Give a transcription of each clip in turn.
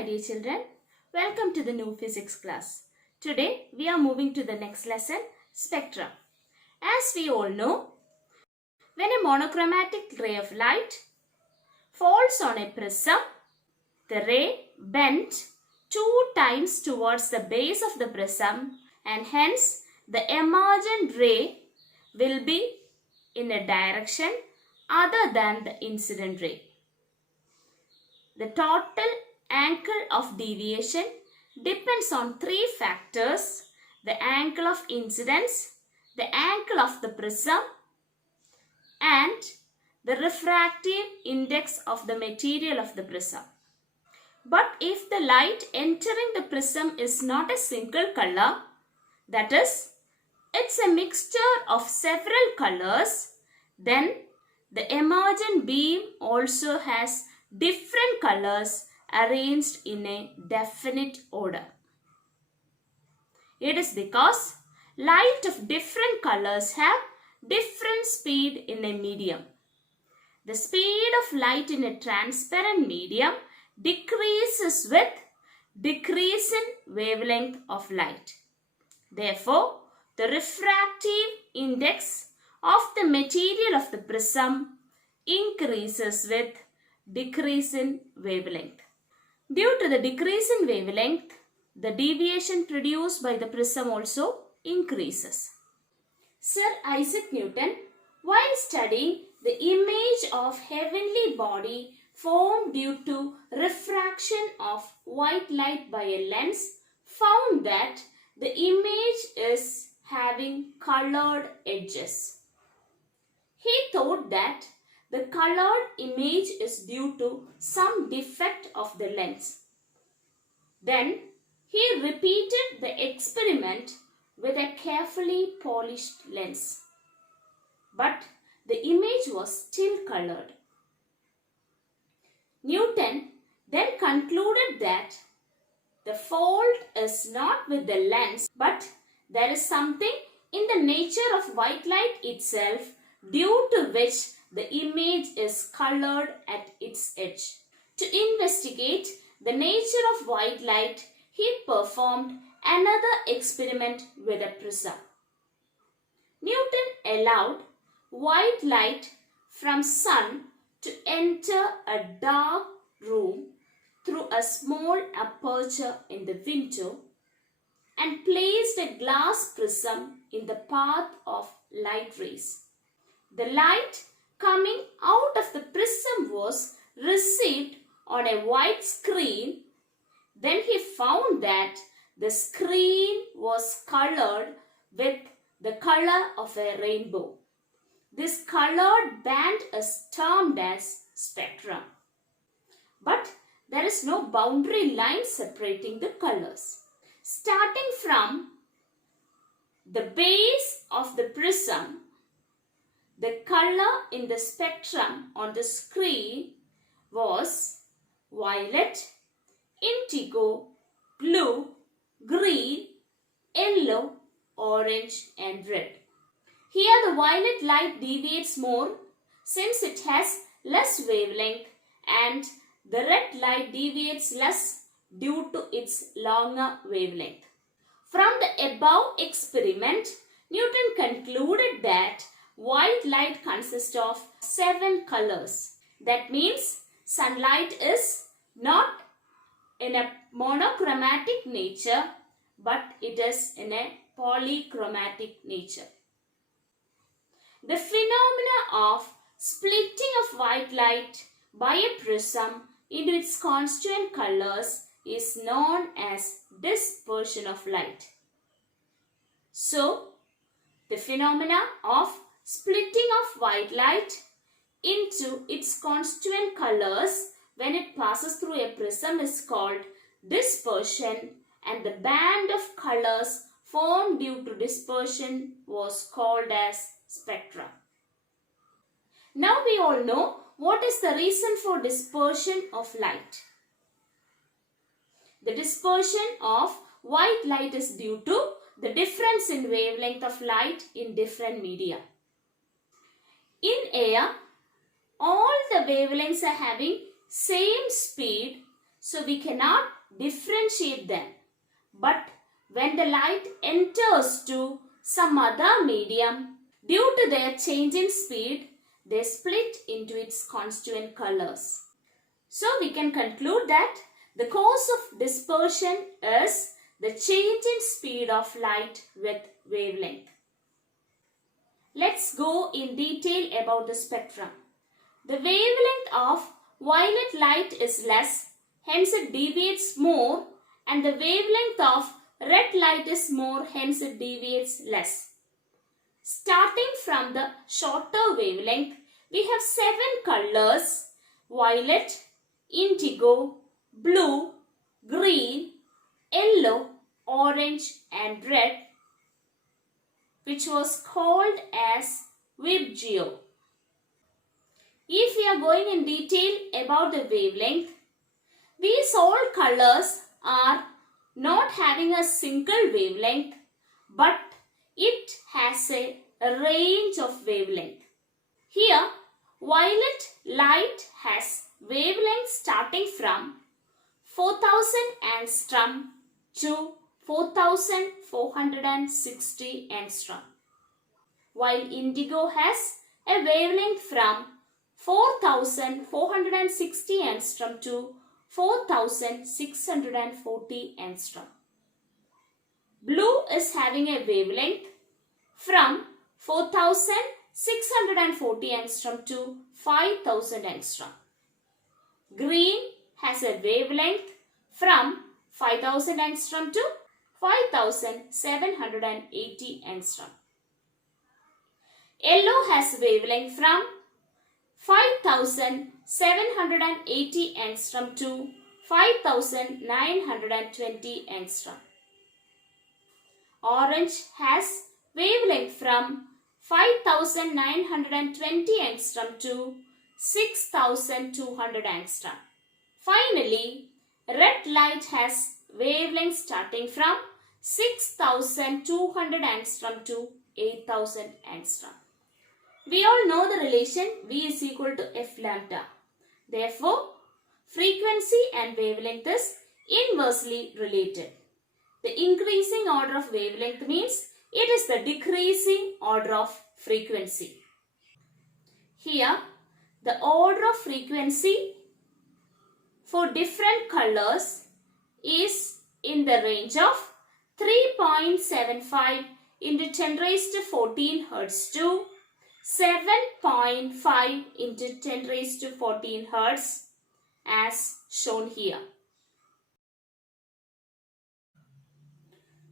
my dear children. Welcome to the new physics class. Today we are moving to the next lesson, spectrum. As we all know, when a monochromatic ray of light falls on a prism, the ray bends 2 times towards the base of the prism and hence the emergent ray will be in a direction other than the incident ray. The total angle of deviation depends on 3 factors: the angle of incidence, the angle of the prism, and the refractive index of the material of the prism. But if the light entering the prism is not a single color, that is, it's a mixture of several colors, then the emergent beam also has different colors arranged in a definite order. It is because light of different colors have different speed in a medium. The speed of light in a transparent medium decreases with decrease in wavelength of light. Therefore, the refractive index of the material of the prism increases with decrease in wavelength. Due to the decrease in wavelength, the deviation produced by the prism also increases. Sir Isaac Newton, while studying the image of heavenly body formed due to refraction of white light by a lens, found that the image is having colored edges. He thought that the colored image is due to some defect of the lens. Then he repeated the experiment with a carefully polished lens. But the image was still colored. Newton then concluded that the fault is not with the lens, but there is something in the nature of white light itself due to which the image is colored at its edge. To investigate the nature of white light, he performed another experiment with a prism. Newton allowed white light from sun to enter a dark room through a small aperture in the window and placed a glass prism in the path of light rays. The light coming out of the prism was received on a white screen. Then he found that the screen was colored with the color of a rainbow. This colored band is termed as spectrum. But there is no boundary line separating the colors. Starting from the base of the prism, the color in the spectrum on the screen was violet, indigo, blue, green, yellow, orange and red. Here the violet light deviates more since it has less wavelength, and the red light deviates less due to its longer wavelength. From the above experiment, Newton concluded that white light consists of 7 colors. That means sunlight is not in a monochromatic nature, but it is in a polychromatic nature. The phenomena of splitting of white light by a prism into its constituent colors is known as dispersion of light. So, the phenomena of splitting of white light into its constituent colors when it passes through a prism is called dispersion, and the band of colors formed due to dispersion was called as spectrum. Now we all know what is the reason for dispersion of light. The dispersion of white light is due to the difference in wavelength of light in different media. In air, all the wavelengths are having same speed, so we cannot differentiate them. But when the light enters to some other medium, due to their change in speed, they split into its constituent colors. So we can conclude that the cause of dispersion is the change in speed of light with wavelength. Let's go in detail about the spectrum. The wavelength of violet light is less, hence it deviates more, and the wavelength of red light is more, hence it deviates less. Starting from the shorter wavelength, we have 7 colors: violet, indigo, blue, green, yellow, orange and red, which was called as VIBGYO. If we are going in detail about the wavelength, these all colors are not having a single wavelength, but it has a range of wavelength. Here, violet light has wavelength starting from 4000 angstrom to 4460 angstrom, while indigo has a wavelength from 4460 angstrom to 4640 angstrom. Blue is having a wavelength from 4640 angstrom to 5000 angstrom. Green has a wavelength from 5000 angstrom to 5780 angstrom. Yellow has wavelength from 5780 angstrom to 5920 angstrom. Orange has wavelength from 5920 angstrom to 6200 angstrom. Finally, red light has wavelength starting from 6200 angstrom to 8000 angstrom. We all know the relation V is equal to F lambda. Therefore, frequency and wavelength is inversely related. The increasing order of wavelength means it is the decreasing order of frequency. Here, the order of frequency for different colors is in the range of 3.75 into 10 raised to 14 Hertz to 7.5 into 10 raised to 14 Hertz as shown here.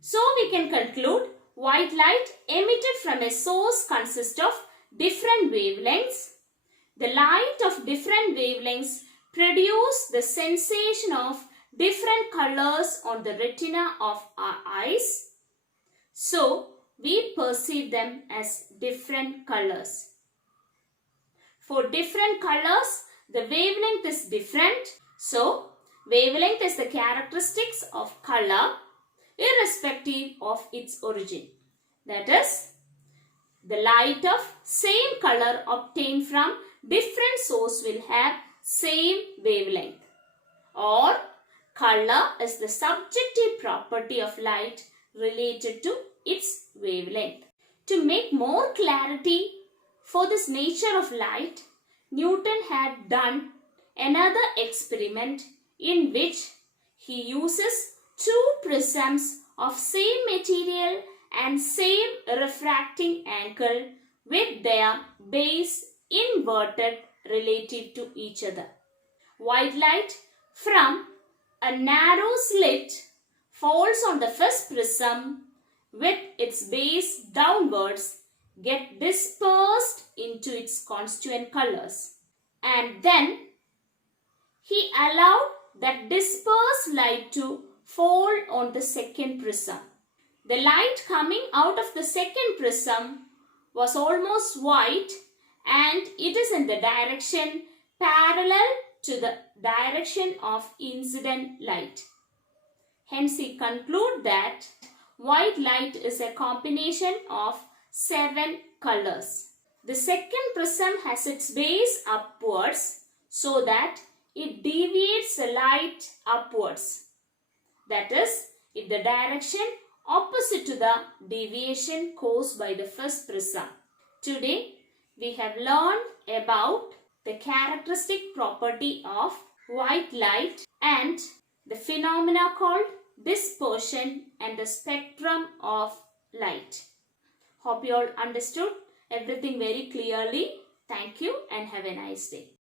So we can conclude white light emitted from a source consists of different wavelengths. The light of different wavelengths produce the sensation of different colors on the retina of our eyes. So we perceive them as different colors. For different colors, the wavelength is different. So wavelength is the characteristics of color irrespective of its origin. That is, the light of same color obtained from different source will have same wavelength. Or color is the subjective property of light related to its wavelength. To make more clarity for this nature of light, Newton had done another experiment in which he uses 2 prisms of same material and same refracting angle with their base inverted relative to each other. White light from a narrow slit falls on the first prism with its base downwards, get dispersed into its constituent colors, and then he allowed that dispersed light to fall on the second prism. The light coming out of the second prism was almost white and it is in the direction parallel to the direction of incident light. Hence, he concludes that white light is a combination of 7 colors. The second prism has its base upwards so that it deviates reflects light upwards. That is, in the direction opposite to the deviation caused by the first prism. Today, we have learned about the characteristic property of white light and the phenomena called dispersion and the spectrum of light. Hope you all understood everything very clearly. Thank you and have a nice day.